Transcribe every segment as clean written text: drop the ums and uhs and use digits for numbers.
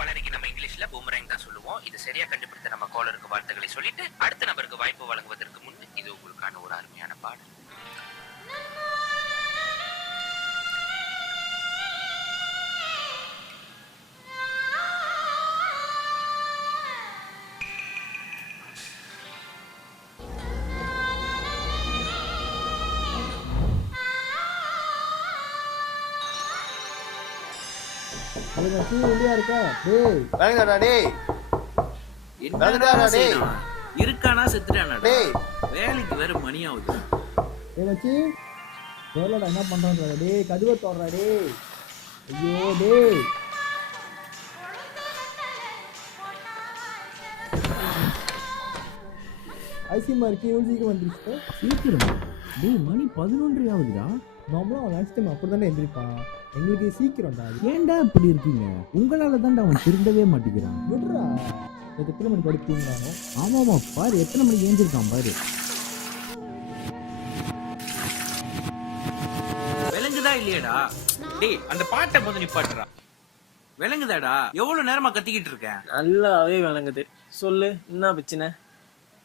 வளரிக்கு நம்ம இங்கிலீஷ்ல பூமரேங் தான் சொல்லுவோம். இது சரியா கண்டுபிடித்த நம்ம காலருக்கு வாழ்த்துக்களை சொல்லிட்டு அடுத்த நபருக்கு வாய்ப்பு வழங்குவதற்கு முன் இது உங்களுக்கான ஒரு அருமையான பாடல். இருக்கானா செத்துட்டானா? வேலைக்கு வேற மணி ஆகுது. என்ன பண்றான் டேய்? கதுவை தோறா டேய். ஐயோ டேய், ஐசிமா இருக்கு. எவ்வளவு சீக்கிரம் வந்துருச்சு? சீக்கிரம் டேய், மணி 11 ஆகுதுடா. நாமளும் அவன் லஞ்ச் டைம் அப்படி தானே எந்திரிப்பான். எங்களுக்கு சீக்கிரம்டா. ஏன்டா இப்படி இருக்கீங்க? உங்களால தான்டா அவன் திருந்தவே மாட்டேங்கிறான். விடுறா, எத்தனை மணி படுத்தீங்களானோ? ஆமாமா, பாரு எத்தனை மணிக்கு ஏஞ்சிருக்கான் பாரு. விளங்குதா இல்லையாடா? டேய், அந்த பாட்டை போது நிப்பாட்டுறா. விளங்குதாடா? எவ்வளவு நேரமா கத்திக்கிட்டு இருக்கேன். நல்லாவே விளங்குது. சொல்லு, என்ன பிரச்சனை?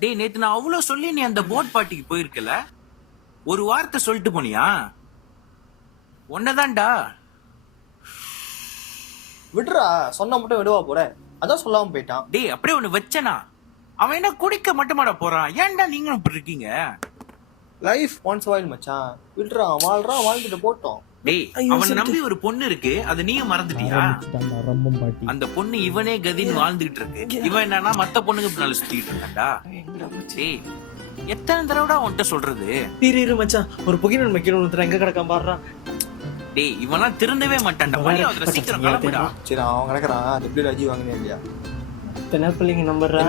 டேய், நேத்து நான் அவ்வளவு சொல்லி நீ அந்த போட் பார்ட்டிக்கு போயிருக்கல, ஒரு வார்த்தை சொல்லிட்டு போனியா? ஒன்னதான்டா. விடுறா, சொன்னா மட்டும் விடுவா போற. அதான் சொல்லாம போயிட்டான். டேய், அப்படியே ஒண்ணு வச்சனா? அவன் என்ன குடிக்க மட்டுமாடா போறான்? ஏன்டா நீங்களும் இப்படி இருக்கீங்க? லைஃப் ஒன்ஸ் வாயில் மச்சான். விடுறா, வாழ்றான், வாழ்ந்துட்டு போட்டோம். டேய், அவனை நம்பி ஒரு பொண்ணு இருக்கு, அது நீயும் மறந்துட்டியா? ரம்பம் பாட்டி. அந்த பொண்ணு இவனே கதின்னு வாழ்ந்துகிட்டு இருக்கு. இவன் என்னன்னா மத்த பொண்ணுங்க பின்னால சுத்திட்டு இருக்கான்டா. டேய், எத்தனை தடவைடா உன்கிட்ட சொல்றது? இரு மச்சான், ஒரு புகின வைக்கணும். ஒருத்தர் எங்க கிடக்கான் பாடுறான். டேய், இவன்லாம் திருந்தவே மாட்டான்டா. மணி ஆகுதுடா, சீக்கிரம் கிளம்புடா. சரி, அவன் கிடக்குறான். அது எப்படி ராஜி வாங்கினே இல்லையா? இத்தனை பிள்ளைங்க நம்புறா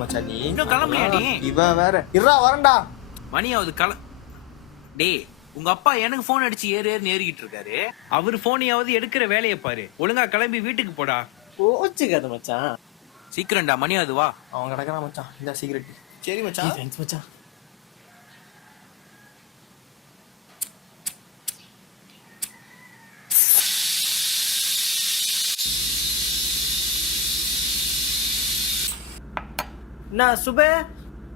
மச்சான். நீ இன்னும் கிளம்பலையா நீ? இவன் வேற. இருடா, வரண்டா. மணி ஆகுது, டேய், உங்க அப்பா எனக்கு போன் அடிச்சு ஏறுன்னு ஏறிக்கிட்டு இருக்காரு. அவர் போனையாவது எடுக்கிற வேலையை பாரு. ஒழுங்கா கிளம்பி வீட்டுக்கு போடா. போச்சுக்காத மச்சான். சீக்கிரம்டா, மணி ஆகுது, வா. அவன் கிடக்குறான் மச்சான். இந்த சிகரெட். சரி மச்சான். தேங்க்ஸ் மச்சான். நான் சுபே.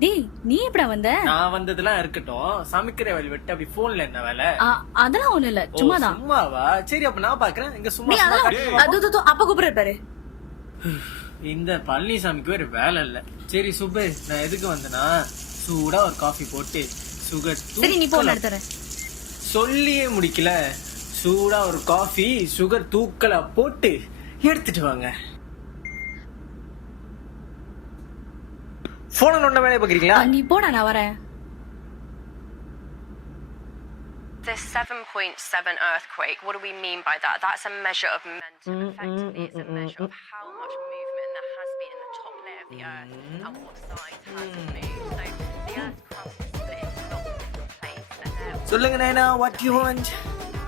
டேய், நீ எப்படா வந்த? நான் வந்ததெல்லாம் இருக்கட்டும், சமைக்கிற வேலை விட்டு அப்படி போன்ல என்ன வேலை? அதெல்லாம் ஒண்ணு இல்ல, சும்மாதான். சும்மாவா? சரி, அப்ப நான் பாக்குறேன். இங்க சும்மா அப்ப கூப்பிடுறாரு. இந்த பழனிசாமிக்கு ஒரு வேலை இல்ல. சரி சுபே, நான் எதுக்கு வந்தேன்னா, சூடா ஒரு காஃபி போட்டு சுகர். சரி, நீ போன் எடுத்துறேன். சொல்லியே முடிக்கல. சூடா ஒரு காஃபி சுகர் தூக்கலா போட்டு எடுத்துட்டு வாங்க. போன நோண்ட வேலையை பாக்குறீங்களா? நீ போடா, நான் வரேன். This 7.7 earthquake, what do we mean by that? That's a measure of momentum. Effectively, it's a measure of how much movement there has been in the top layer of the earth and what size has moved. So the earth's crust is split into lots of different plates and they're... சொல்லுங்க நைனா, what you want?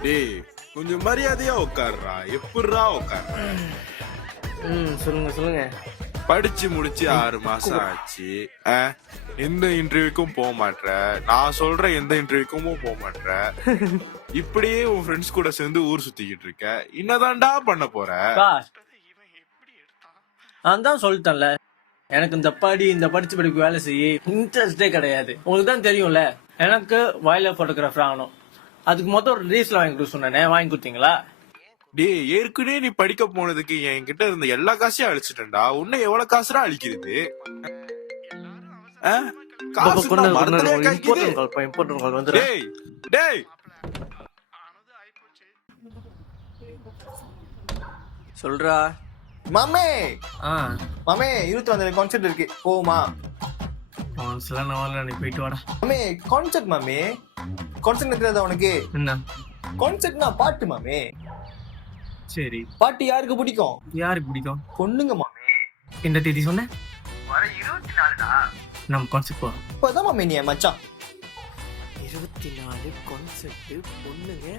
டேய், கொஞ்சம் மரியாதையா உட்கார்றா. எப்படிரா உட்கார்ற? சொல்லுங்க. படிச்சு முடிச்சு 6 மாசம் ஆச்சு. எந்த இன்டர்வியூக்கும் போக மாட்ற. நான் சொல்ற எந்த இன்டர்வியூக்கும் போக மாட்ற. இப்படியே உன் ஃப்ரெண்ட்ஸ் கூட சேர்ந்து ஊர் சுத்திக்கிட்டு இருக்க. என்னதான்டா பண்ண போற? அதான் சொல்லிட்டேன்ல, எனக்கு இந்த படிச்சு படிப்பு வேலை செய்ய இன்ட்ரெஸ்டே கிடையாது. உங்களுக்கு தான் தெரியும்ல, எனக்கு வைல்ட் போட்டோகிராஃபர் ஆகணும். அதுக்கு மொத்தம் ஒரு ரீல்ஸ்ல வாங்கி கொடுக்க சொன்னேனே, வாங்கி கொடுத்தீங்களா? டேய், ஏற்கனவே நீ படிக்க போனதுக்கு என்கிட்ட இருந்த எல்லா காசையும் அழிச்சிட்டேன்டா. உன்ன எவ்வளவு காசுடா அழிக்கிறது? சொல்றா மாமே. மாமே, 21 கான்செர்ட் இருக்கு, போமா? நீ போயிட்டு வாடா மாமே. கான்செர்ட் மாமே. கான்செர்ட் தெரியாதா உனக்கு? என்ன கான்செர்ட்னா? பாட்டு மாமே. சரி, பாட்டு யாருக்கு பிடிக்கும்? யாருக்கு பிடிக்கும்? பொண்ணுங்க மாமே. இந்த தேதி சொன்ன? வர 24டா நம்ம கான்செர்ட் போறோம். இப்பதான் மாமே நீ மச்சான். 24 கான்செர்ட், பொண்ணுங்க.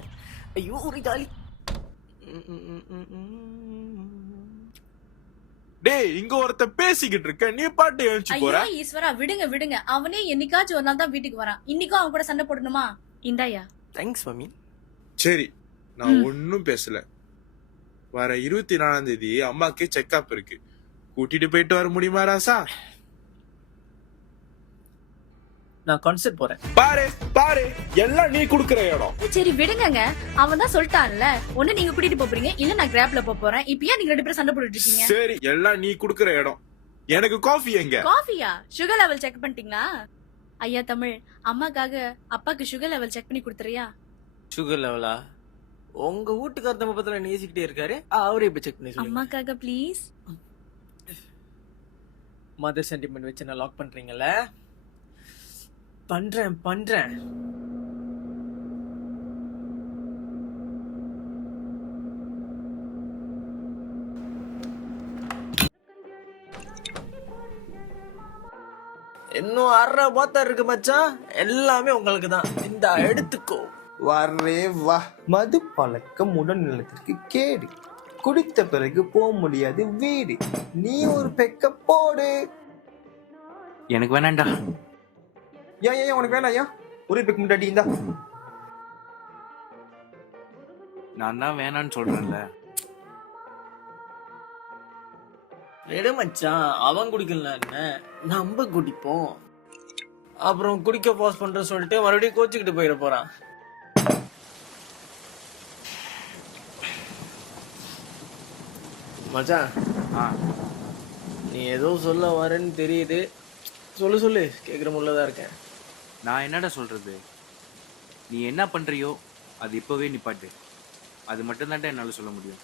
ஐயோ, ஒரு ஜாலி. டேய், இங்க ஒருத்த பேசிக்கிட்டு இருக்க, நீ பாட்டு எழுச்சி போற. ஐயோ ஈஸ்வரா, விடுங்க. அவனே என்னைக்காச்சும் ஒரு நாள் தான் வீட்டுக்கு வரான். இன்னைக்கும் அவன் கூட சண்டை போடணுமா? இந்தாயா. தேங்க்ஸ் மாமி. சரி, நான் ஒன்னும் பேசல. வர 24ஆம் தேதி அம்மாக்கு செக்அப் இருக்கு. கூட்டிட்டு போயிட்டு வர முடியுமா ராசா? நான் கான்சர்ட் போறேன். பாரு பாரு, எல்லாம் நீ குடுக்கற இடம். சரி விடுங்கங்க, அவன் தான் சொல்லிட்டான்ல, ஒண்ணு நீங்க கூட்டிட்டு போறீங்க, இல்ல நான் கிராப்ல போறேன். இப்ப ஏன் நீங்க 2 பேரும் சண்டை போட்டுட்டு இருக்கீங்க? சரி, எல்லாம் நீ குடுக்கற இடம். எனக்கு காஃபி எங்க? காஃபியா? சுகர் லெவல் செக் பண்ணிட்டீங்களா? ஐயா தமிழ், அம்மாக்காக அப்பாக்கு சுகர் லெவல் செக் பண்ணி கொடுத்துறியா? சுகர் லெவலா? உங்க வீட்டுக்கார நம்ம பத்தில நேசிக்கிட்டே இருக்காரு, அவரே இப்ப செக் பண்ணி சொல்லுங்க. அம்மாக்காக ப்ளீஸ். மதர் சென்டிமெண்ட் வச்சு நான் லாக் பண்றீங்கல்ல? பண்றேன். இன்னும் 1/2 பாத்தா இருக்கு மச்சான், எல்லாமே உங்களுக்கு தான். இந்த எடுத்துக்கோ. வரே வா. மது பழக்கம் உடல் நலத்திற்கு கேடு. குடித்த பிறகு போக முடியாது வீடு. நீ ஒரு பெக்க போடு. எனக்கு வேணாண்டா. ஏன் உனக்கு வேணாம்? ஏன் ஒரு பெக் முன்னாடி இருந்தா நான் தான் வேணான்னு சொல்றேன்ல. எடு மச்சான், அவன் குடிக்கல என்ன, நம்ம குடிப்போம். அப்புறம் குடிக்க பாஸ் பண்ற சொல்லிட்டு மறுபடியும் கோச்சுக்கிட்டு போயிட போறான். மச்சான், நீ ஏதோ சொல்ல வரேன்னு தெரியுது. சொல்லு, கேக்குற முள்ளதான் இருக்கேன். நான் என்னடா சொல்றது? நீ என்ன பண்றியோ அது இப்பவே நிப்பாட்டு. அது மட்டும் தான் என்னால சொல்ல முடியும்.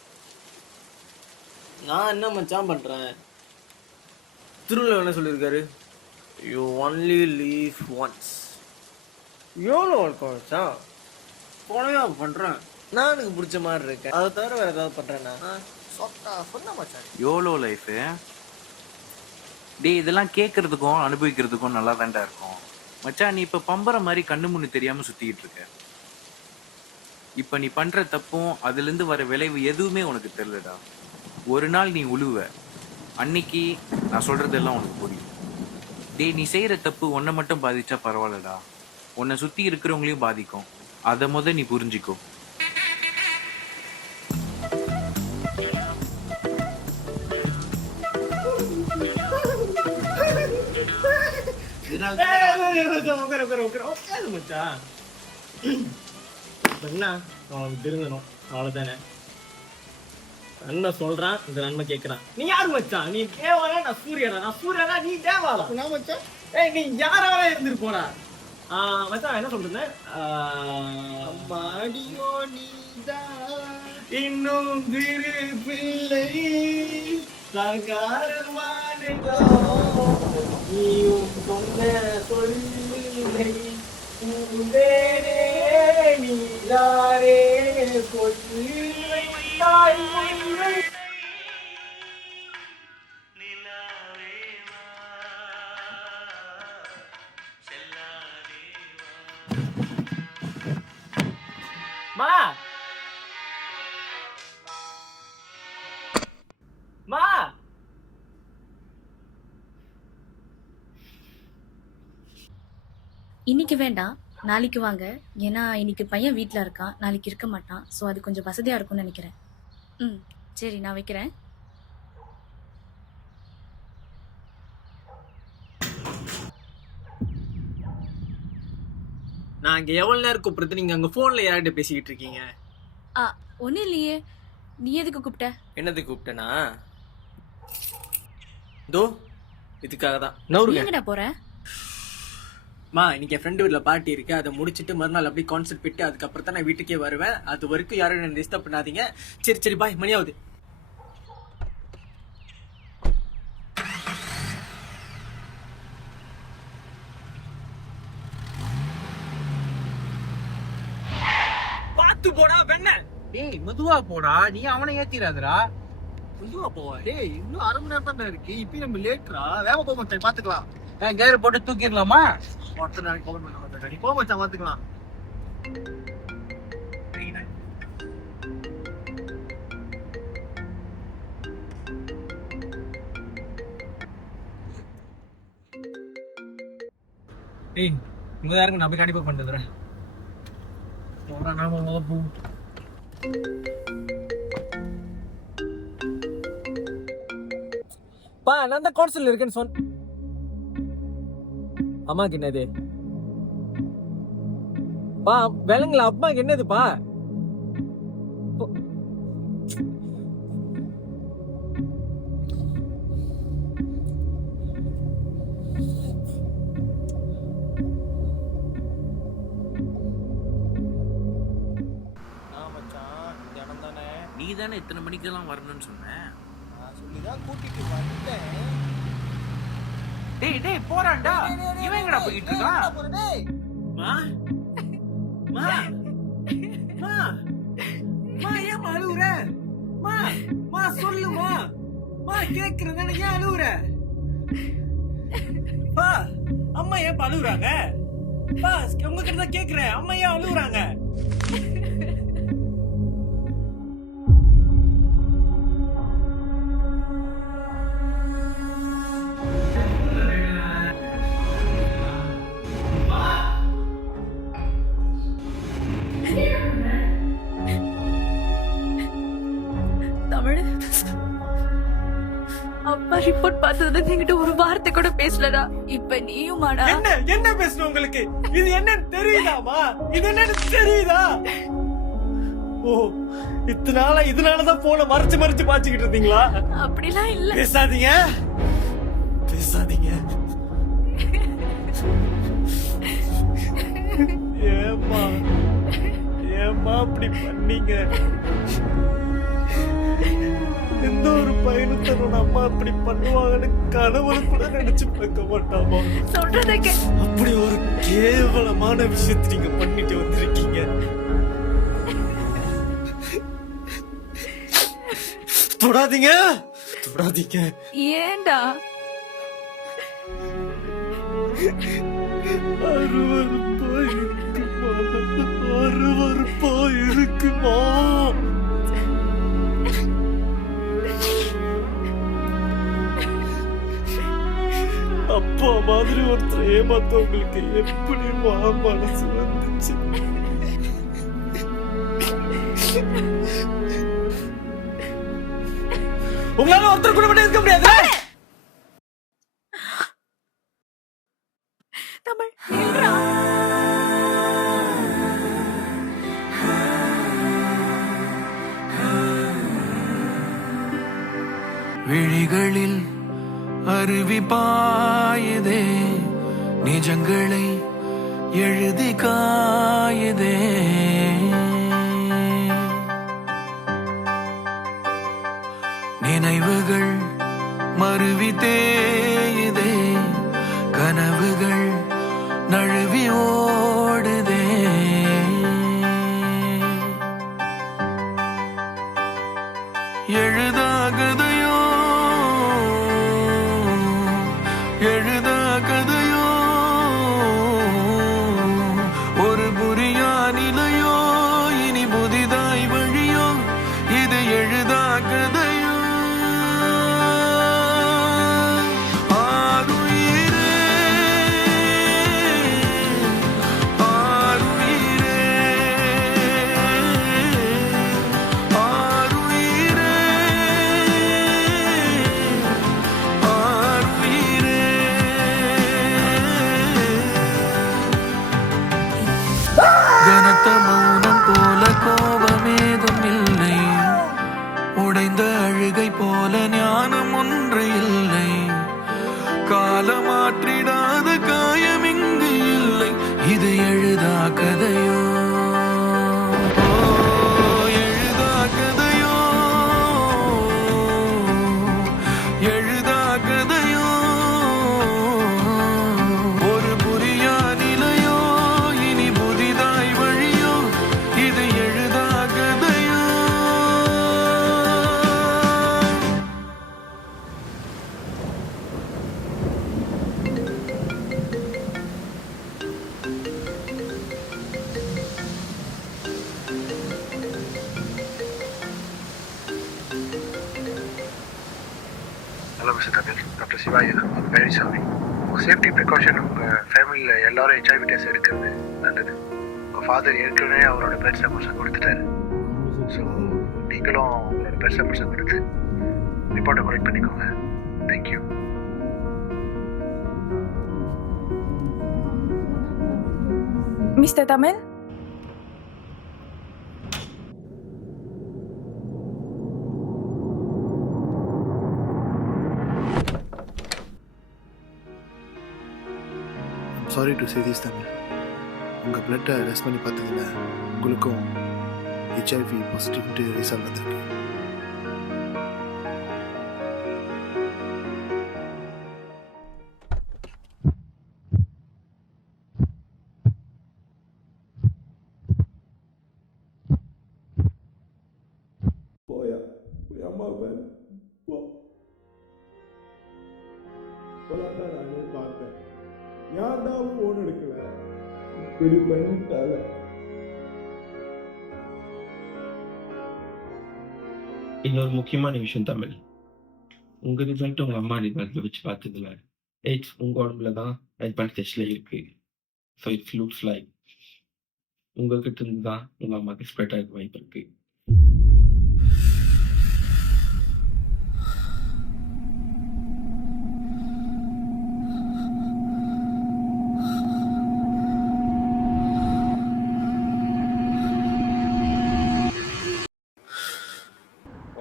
நான் என்ன மச்சான் பண்றேன்? திருவிழா என்ன சொல்லியிருக்காரு? You only leave once. எவ்வளோ இருக்கும் மச்சான்? போனவே பண்றேன். நான் எனக்கு பிடிச்ச மாதிரி இருக்கேன், அதை தவிர வேற ஏதாவது பண்றேன்னா சொன்ன மச்சான். யோலோ லைஃப் டே, இதெல்லாம் கேட்கறதுக்கும் அனுபவிக்கிறதுக்கும் நல்லா தாண்டா இருக்கும். மச்சான், நீ இப்ப பம்பர மாதிரி கண்ணு முன்னு தெரியாம சுத்திக்கிட்டு இருக்க. இப்ப நீ பண்ற தப்பும் அதுல இருந்து வர விளைவு எதுவுமே உனக்கு தெரியலடா. ஒரு நாள் நீ உழுவ, அன்னைக்கு நான் சொல்றதெல்லாம் உனக்கு புரியும். டே, நீ செய்யற தப்பு உன்னை மட்டும் பாதிச்சா பரவாயில்லடா, உன்னை சுத்தி இருக்கிறவங்களையும் பாதிக்கும். அதை நீ புரிஞ்சுக்கோ. திருந்தணும், அவ்வளவுதானே. நன்மை சொல்றான், இந்த நன்மை கேட்கறான். நீ யாரு மச்சான்? நீ தேவாலா, நான் சூரியனா, நீ தேவாலா. ஏய், நீ யாராவே இருந்துட்டு போறா. மச்சான் என்ன சொல்றேன், இன்னும் திரு பிள்ளை நீயும் சொன்ன சொல்லை நீதாரே சொல்லை தாய்மொழி. மா மா இன்னைக்கு வேண்டாம், நாளைக்கு வாங்க. ஏன்னா இன்னைக்கு பையன் வீட்ல இருக்கான், நாளைக்கு இருக்க மாட்டான். ஸோ அது கொஞ்சம் வசதியா இருக்கும்னு நினைக்கிறேன். சரி, நான் வைக்கிறேன். நான் இங்க எவ்வளவு நேரம் கூப்பிடுறது, நீங்க அங்க போன்ல யார்கிட்ட பேசிக்கிட்டு இருக்கீங்க? ஒன்னும் இல்லையே, நீ எதுக்கு கூப்பிட்ட? என்னது கூப்பிட்டேனா? தோ இதுக்காக தான். நீ எங்கடா போற? மா, இன்னைக்கு என் ஃப்ரெண்டு வீட்டில் பார்ட்டி இருக்கு, அதை முடிச்சுட்டு மறுநாள் அப்படியே கான்சர்ட் போயிட்டு அதுக்கப்புறம் தான் நான் வீட்டுக்கே வருவேன். அது வரைக்கும் யாரும் என்ன டிஸ்டர்ப் பண்ணாதீங்க. சரி பாய், மணி ஆகுது. பார்த்து போடா வெண்ண. டேய், மெதுவா போடா, நீ அவனை ஏத்திராதடா. மெதுவா போவா. டேய், இன்னும் 1/2 மணி நேரம் தான் இருக்கு, இப்பயும் நம்ம லேட்ரா. வேக போக மாட்டேன், பாத்துக்கலாம். கேர் போட்டு தூக்கிடலாமா? மொத்த நாளைக்கு கவர் பண்ண மாட்டேன், நீ போக மாட்டான், பாத்துக்கலாம். ஏய், இங்க யாருங்க, நான் போய் கண்டிப்பா பண்ணிடுறேன். நாம போ. நான் தான் கவுன்சில் இருக்கேன்னு அம்மாக்கு என்னது பா விலங்குல அம்மாக்கு என்னதுப்பா நீ தானே இத்தனை மணிக்கெல்லாம் வரணும்னு சொன்ன. நான் சொல்லிதான் கூட்டிட்டு வந்தேன். டேய் போறான்டா. இவன் எங்கடா போயிட்டு இருக்கான்? மா மா மா மா ஏன் அழுவுற? மா மா சொல்லுமா. மா கேக்குறதானே ஏன் அழுவுற? பா அம்மா ஏன் அழுவுறாங்க? பா உங்ககிட்ட தான் கேக்குறேன். அம்மா ஏன் அழுவுறாங்க? தமிழ் அப்பா ரிப்போர்ட் பார்த்தது என்கிட்ட ஒரு வார்த்தை கூட பேசலடா. இப்ப நீயும் மாடா. என்ன பேசணும் உங்களுக்கு? இது என்னன்னு தெரியுதாமா? இது என்னன்னு தெரியுதா? ஓ இதனாலதான் போன மறைச்சு பாத்துக்கிட்டு இருந்தீங்களா? அப்படிலாம் இல்ல. பேசாதீங்க ஏம்மா அப்படி பண்ணீங்க? எந்த ஒரு பையனும் தன்னோட அம்மா அப்படி பண்ணுவாங்கன்னு கனவுல கூட நினைச்சு பார்க்க மாட்டாமா? சொல்றதுக்கு அப்படி ஒரு கேவலமான விஷயத்தை நீங்க பண்ணிட்டு வந்திருக்கீங்க. தொடாதீங்க. ஏண்டா? அருவருப்பா இருக்குமா? அப்பா மாதிரி ஒருத்தர் ஏமாத்தவங்களுக்கு எப்படி மனசு வந்துச்சு? உங்களால ஒருத்தர் கூட மட்டும் இருக்க முடியாது. தமிழ் நில்றா. விழிகளில் அருவி பாயுதே, நிஜங்களை எழுதி காயுதே. நினைவுகள் மருவி தேயுதே, கனவுகள் நழுவி ஓடுதே. எழுதாகதையோ ஒரு புரியா நிலையோ, இனி புதிதாய் வழியோ, இது எழுதாகதையோ. கனத்த மௌனம் போல கோபமேதும் இல்லை, உடைந்த அழுகை போல ஞானம் ஒன்று இல்லை. காலமாற்றிடாத காயம் இங்கு இல்லை, இது எழுதா கதையோ. எழுதா கதையோ, எழுதா கதையோ. ஒரு புரியா நிலையோ, இனி புதிதாய் வழியோ, இது எழுதா கதையோ. Hello mister Tamil, doctor Siva Palanisamy. உங்கள் சேஃப்டி ப்ரிகாஷன் உங்கள் ஃபேமிலியில் எல்லாரும் HIV டெஸ்ட் எடுக்கிறது நல்லது. உங்கள் ஃபாதர் ஏற்கனவே அவரோட பிளட் சாம்பிள்ஸை கொடுத்துட்டாரு. ஸோ நீங்களும் உங்களோட பிளட் சாம்பிள்ஸை கொடுத்து ரிப்போர்ட்டை கலெக்ட் பண்ணிக்கோங்க. Thank you. Mr. Tamil? Sorry to say this Tamil. உங்கள் பிளட்டை டெஸ்ட் பண்ணி பார்த்ததில்ல உங்களுக்கும் ஹெச்ஐவி பாசிட்டிவ்ட்டு ரிசல்ட் வந்திருக்கு. இன்னொரு முக்கியமான விஷயம் தமிழ், உங்க ரிசல்ட் உங்க அம்மா ரிசல்ட் வச்சு பார்த்ததுல எய்ட்ஸ் உங்க உடம்புல தான் அட்வான்டேஜ்ல இருக்கு. ஸோ இட்ஸ் லுக்ஸ் லைக் உங்ககிட்ட இருந்து தான் உங்க அம்மாவுக்கு ஸ்ப்ரெட் ஆக வாய்ப்பு இருக்கு.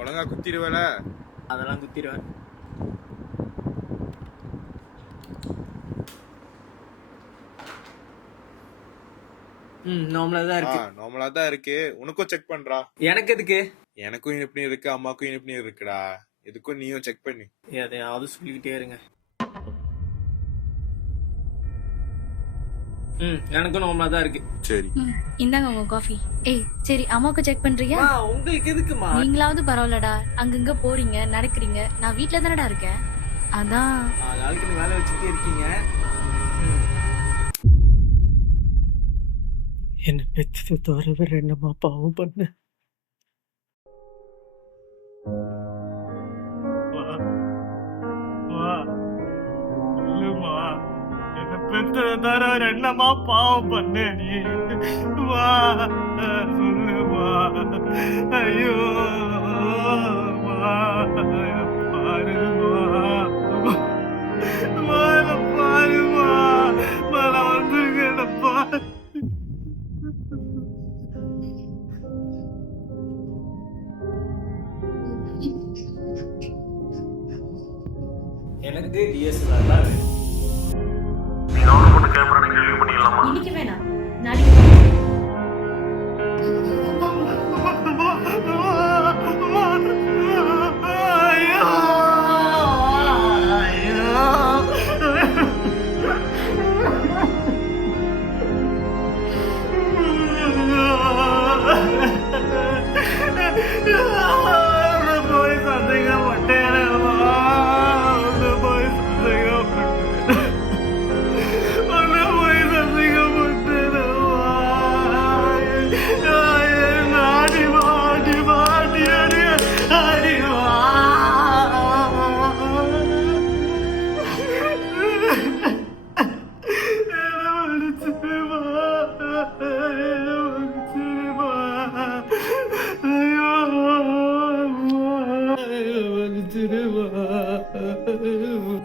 ஒழுங்கா குத்திடுவேல. அதெல்லாம் குத்திடுவேன். நார்மலா தான் இருக்கு. நார்மலா தான் இருக்கு. உனக்கும் செக் பண்றா. எனக்கு எதுக்கு? எனக்கும் எப்படி இருக்கு, அம்மாக்கும் எப்படி இருக்குடா. எதுக்கும் நீயும் செக் பண்ணு. எதையாவது சொல்லிக்கிட்டே இருங்க. எனக்கும் நார்மலா தான் இருக்கு. சரி இந்தாங்க உங்க காஃபி. ஏய் சரி, அம்மாவுக்கு செக் பண்றியா? உங்களுக்கு எதுக்குமா? நீங்களாவது பரவாயில்லடா, அங்கங்க போறீங்க நடக்கிறீங்க, நான் வீட்ல தானடா இருக்கேன். அதான் 4 நாளைக்கு நீ வேலை வச்சுட்டே இருக்கீங்க. என்ன பெற்று தவிர வேற என்னமா பாவம் பண்ண? என்ன பெற்று தவிர வேற என்னமா பாவம் பண்ண நீ? வா சொல்லுமா. ஐயோ பாருமா பாருமா மழ வந்துருங்கப்பா. எனக்கு டிஎஸ்எல்ஆர் தான் வேணும். இன்னைக்கு வேணாம், நாளைக்கு வேணாம். போய் சந்தேகப்பட்டேன்.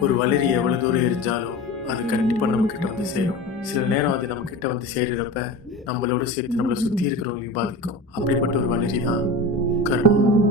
ஒரு வளரி எவ்வளவு தூரம் எரிஞ்சாலும் அது கண்டிப்பா நம்ம கிட்ட வந்து சேரும். சில நேரம் அது நம்ம கிட்ட வந்து சேருறப்ப நம்மளோட சேர்த்து நம்மளை சுத்தி இருக்கிறவங்களையும் பாதிக்கும். அப்படிப்பட்ட ஒரு வளரி தான் கர்மம்.